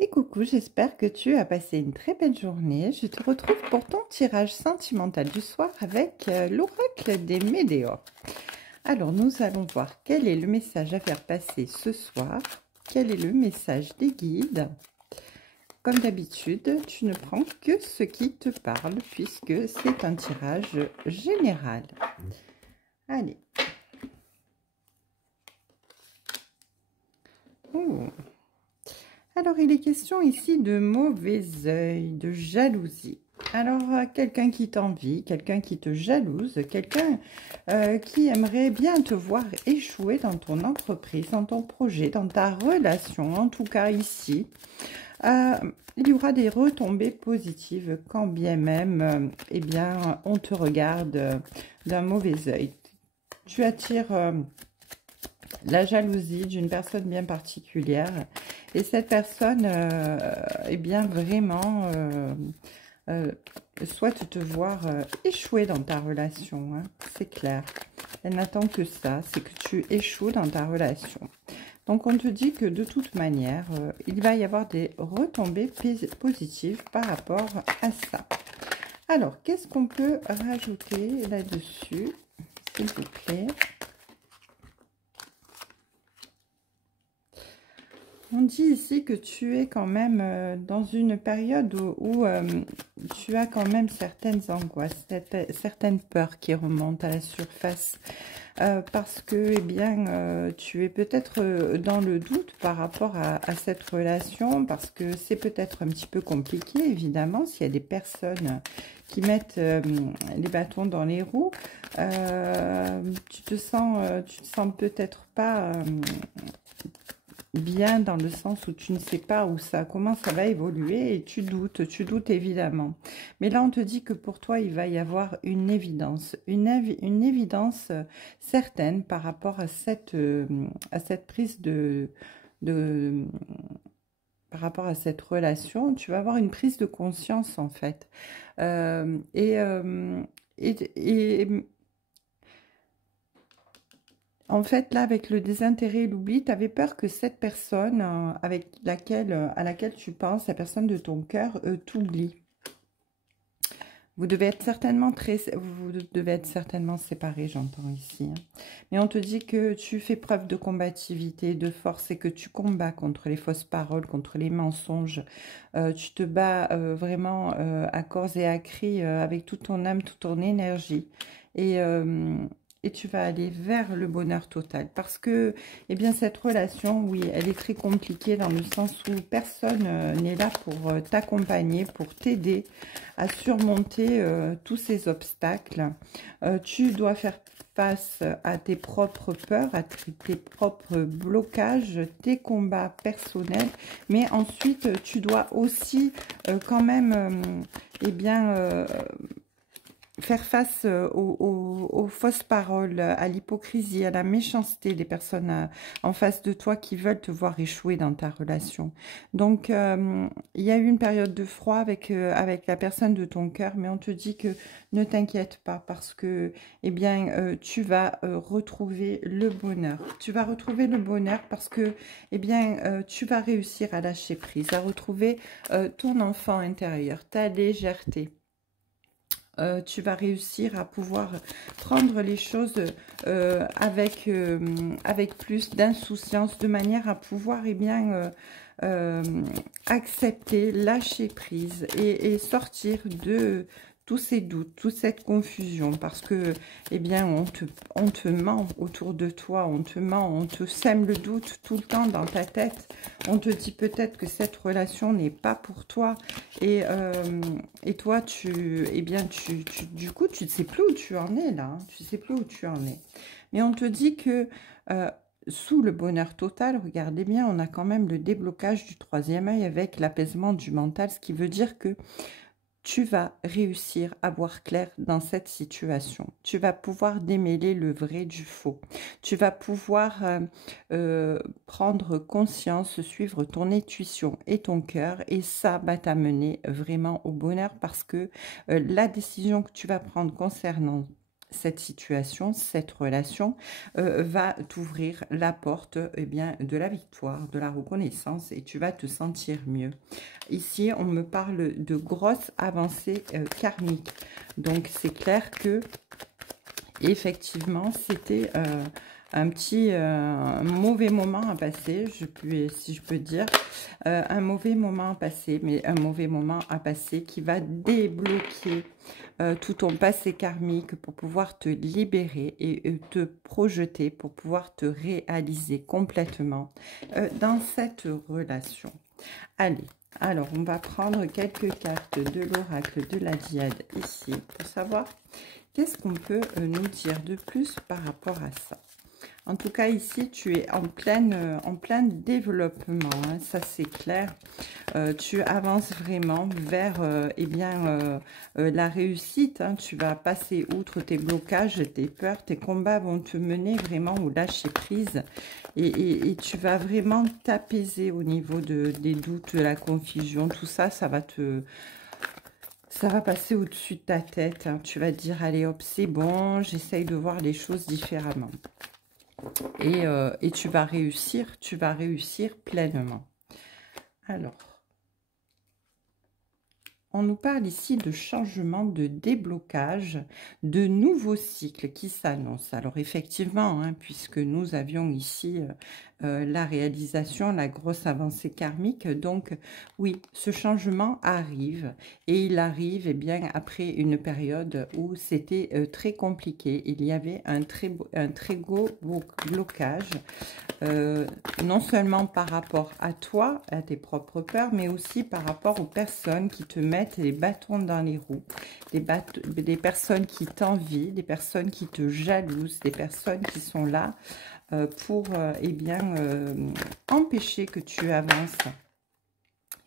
Et coucou, j'espère que tu as passé une très belle journée. Je te retrouve pour ton tirage sentimental du soir avec l'oracle des Météores. Alors, nous allons voir quel est le message à faire passer ce soir. Quel est le message des guides? Comme d'habitude, tu ne prends que ce qui te parle puisque c'est un tirage général. Allez. Oh. Alors, il est question ici de mauvais œil, de jalousie. Alors, quelqu'un qui t'envie, quelqu'un qui te jalouse, quelqu'un qui aimerait bien te voir échouer dans ton entreprise, dans ton projet, dans ta relation, en tout cas ici. Il y aura des retombées positives quand bien même, eh bien, on te regarde d'un mauvais œil. Tu attires la jalousie d'une personne bien particulière. Et cette personne, eh bien, vraiment, souhaite te voir échouer dans ta relation. Hein, c'est clair. Elle n'attend que ça, c'est que tu échoues dans ta relation. Donc, on te dit que de toute manière, il va y avoir des retombées positives par rapport à ça. Alors, qu'est-ce qu'on peut rajouter là-dessus, s'il vous plaît? On dit ici que tu es quand même dans une période où tu as quand même certaines angoisses, certaines peurs qui remontent à la surface. Parce que, eh bien, tu es peut-être dans le doute par rapport à cette relation, parce que c'est peut-être un petit peu compliqué, évidemment, s'il y a des personnes qui mettent les bâtons dans les roues. Tu te sens peut-être pas bien dans le sens où tu ne sais pas comment ça va évoluer et tu doutes évidemment. Mais là, on te dit que pour toi, il va y avoir une évidence, une évidence certaine par rapport à cette prise par rapport à cette relation. Tu vas avoir une prise de conscience en fait. En fait, là, avec le désintérêt et l'oubli, tu avais peur que cette personne à laquelle tu penses, la personne de ton cœur, t'oublie. Vous devez être certainement séparés, j'entends ici. Hein. Mais on te dit que tu fais preuve de combativité, de force et que tu combats contre les fausses paroles, contre les mensonges. Tu te bats vraiment à corps et à cri avec toute ton âme, toute ton énergie. Et tu vas aller vers le bonheur total. Parce que, eh bien, cette relation, oui, elle est très compliquée dans le sens où personne n'est là pour t'accompagner, pour t'aider à surmonter tous ces obstacles. Tu dois faire face à tes propres peurs, à tes propres blocages, tes combats personnels. Mais ensuite, tu dois aussi quand même, eh bien... faire face aux fausses paroles, à l'hypocrisie, à la méchanceté des personnes en face de toi qui veulent te voir échouer dans ta relation. Donc, il y a eu une période de froid avec la personne de ton cœur, mais on te dit que ne t'inquiète pas parce que, eh bien, tu vas retrouver le bonheur. Tu vas retrouver le bonheur parce que, eh bien, tu vas réussir à lâcher prise, à retrouver ton enfant intérieur, ta légèreté. Tu vas réussir à pouvoir prendre les choses avec plus d'insouciance, de manière à pouvoir eh bien, accepter, lâcher prise et sortir de tous ces doutes, toute cette confusion, parce que eh bien, on te ment autour de toi, on te ment, on te sème le doute tout le temps dans ta tête, on te dit peut-être que cette relation n'est pas pour toi, et toi, eh bien, du coup, tu ne sais plus où tu en es là, hein, tu ne sais plus où tu en es. Mais on te dit que sous le bonheur total, regardez bien, on a quand même le déblocage du troisième œil avec l'apaisement du mental, ce qui veut dire que tu vas réussir à voir clair dans cette situation. Tu vas pouvoir démêler le vrai du faux. Tu vas pouvoir prendre conscience, suivre ton intuition et ton cœur. Et ça va t'amener vraiment au bonheur parce que la décision que tu vas prendre concernant cette situation, cette relation va t'ouvrir la porte eh bien, de la victoire, de la reconnaissance et tu vas te sentir mieux. Ici, on me parle de grosses avancées karmiques. Donc, c'est clair que effectivement, c'était un petit mauvais moment à passer, si je peux dire. Un mauvais moment à passer, mais un mauvais moment à passer qui va débloquer tout ton passé karmique pour pouvoir te libérer et te projeter, pour pouvoir te réaliser complètement dans cette relation. Allez, alors on va prendre quelques cartes de l'oracle de la Diade ici pour savoir qu'est-ce qu'on peut nous dire de plus par rapport à ça. En tout cas, ici, tu es en plein développement, hein, ça c'est clair. Tu avances vraiment vers eh bien, la réussite. Hein. Tu vas passer outre tes blocages, tes peurs, tes combats vont te mener vraiment au lâcher prise. Et tu vas vraiment t'apaiser au niveau des doutes, de la confusion. Tout ça, ça va passer au-dessus de ta tête. Hein. Tu vas te dire, allez hop, c'est bon, j'essaye de voir les choses différemment. Et tu vas réussir pleinement. Alors, on nous parle ici de changement, de déblocage, de nouveaux cycles qui s'annoncent. Alors effectivement, hein, puisque nous avions ici la réalisation, la grosse avancée karmique, donc oui, ce changement arrive et il arrive eh bien, après une période où c'était très compliqué. Il y avait un très gros blocage. Non seulement par rapport à toi, à tes propres peurs, mais aussi par rapport aux personnes qui te mettent les bâtons dans les roues, des personnes qui t'envient, des personnes qui te jalousent, des personnes qui sont là pour eh bien, empêcher que tu avances.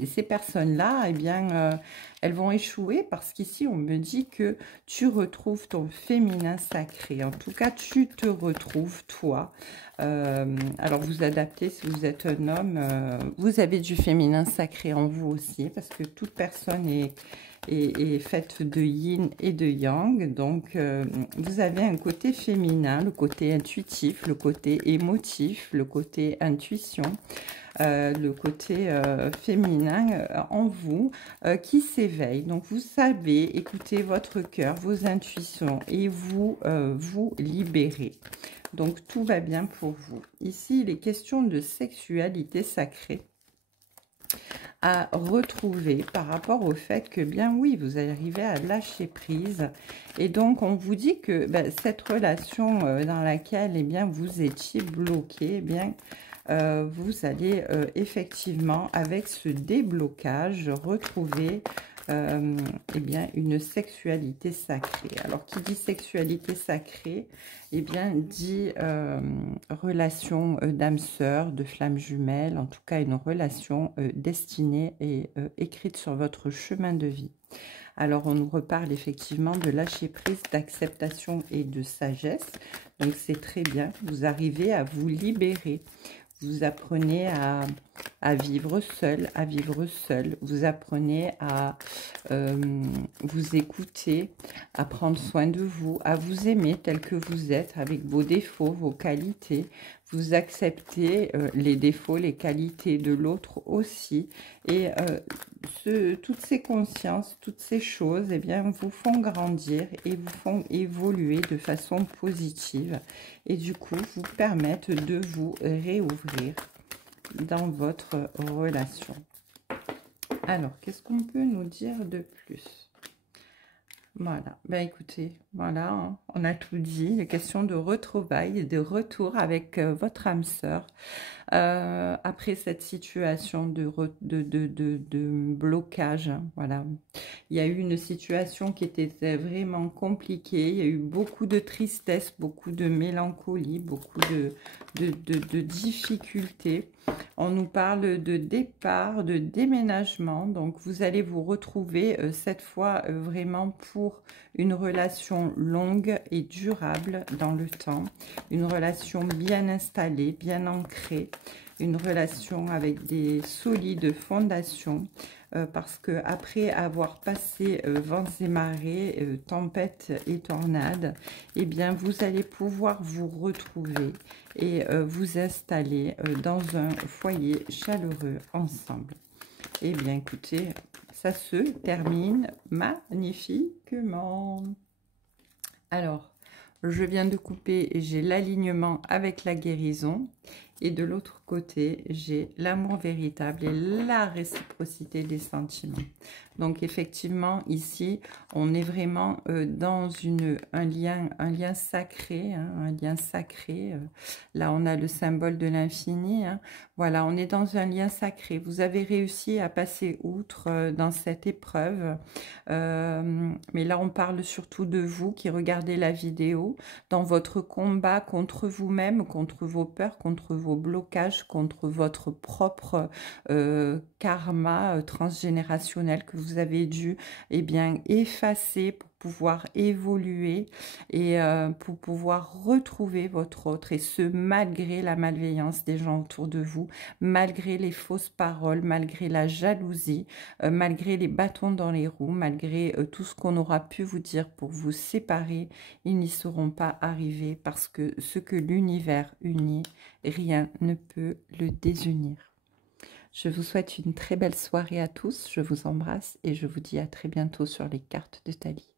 Et ces personnes-là, eh bien, elles vont échouer parce qu'ici, on me dit que tu retrouves ton féminin sacré. En tout cas, tu te retrouves, toi. Alors, vous adaptez si vous êtes un homme. Vous avez du féminin sacré en vous aussi parce que toute personne est faite de yin et de yang. Donc, vous avez un côté féminin, le côté intuitif, le côté émotif, le côté intuition. Le côté féminin en vous qui s'éveille. Donc, vous savez écouter votre cœur, vos intuitions et vous vous libérer. Donc, tout va bien pour vous. Ici, il est question de sexualité sacrée à retrouver par rapport au fait que, bien oui, vous arrivez à lâcher prise. Et donc, on vous dit que cette relation dans laquelle eh bien, vous étiez bloqué, eh bien, vous allez effectivement, avec ce déblocage, retrouver eh bien, une sexualité sacrée. Alors, qui dit sexualité sacrée, eh bien, dit relation d'âme sœur, de flamme jumelle, en tout cas une relation destinée et écrite sur votre chemin de vie. Alors, on nous reparle effectivement de lâcher prise, d'acceptation et de sagesse. Donc, c'est très bien. Vous arrivez à vous libérer. Vous apprenez à vivre seul, à vivre seul. Vous apprenez à vous écouter, à prendre soin de vous, à vous aimer tel que vous êtes, avec vos défauts, vos qualités. Vous acceptez les défauts, les qualités de l'autre aussi. Et toutes ces consciences, toutes ces choses, eh bien, vous font grandir et vous font évoluer de façon positive. Et du coup, vous permettent de vous réouvrir dans votre relation. Alors, qu'est-ce qu'on peut nous dire de plus? Voilà, ben écoutez, voilà, hein, on a tout dit. Les questions de retrouvailles, de retour avec votre âme sœur. Après cette situation de blocage, hein, voilà. Il y a eu une situation qui était vraiment compliquée. Il y a eu beaucoup de tristesse, beaucoup de mélancolie, beaucoup de difficultés. On nous parle de départ, de déménagement. Donc, vous allez vous retrouver cette fois vraiment pour une relation longue et durable dans le temps. Une relation bien installée, bien ancrée. une relation avec des solides fondations. Parce que après avoir passé vents et marées, tempêtes et tornades, eh bien vous allez pouvoir vous retrouver et vous installer dans un foyer chaleureux ensemble. Eh bien écoutez, ça se termine magnifiquement. Alors, je viens de couper, j'ai l'alignement avec la guérison. Et de l'autre côté, j'ai l'amour véritable et la réciprocité des sentiments. Donc effectivement, ici, on est vraiment dans un lien sacré, hein, un lien sacré. Là, on a le symbole de l'infini. Hein. Voilà, on est dans un lien sacré. Vous avez réussi à passer outre dans cette épreuve. Mais là, on parle surtout de vous qui regardez la vidéo, dans votre combat contre vous-même, contre vos peurs, contre vos blocages, contre votre propre karma transgénérationnel que vous avez dû effacer pour pouvoir évoluer et pour pouvoir retrouver votre autre, et ce malgré la malveillance des gens autour de vous, malgré les fausses paroles, malgré la jalousie, malgré les bâtons dans les roues, malgré tout ce qu'on aura pu vous dire pour vous séparer, ils n'y seront pas arrivés parce que ce que l'univers unit, rien ne peut le désunir. Je vous souhaite une très belle soirée à tous, je vous embrasse et je vous dis à très bientôt sur les cartes de Thalie.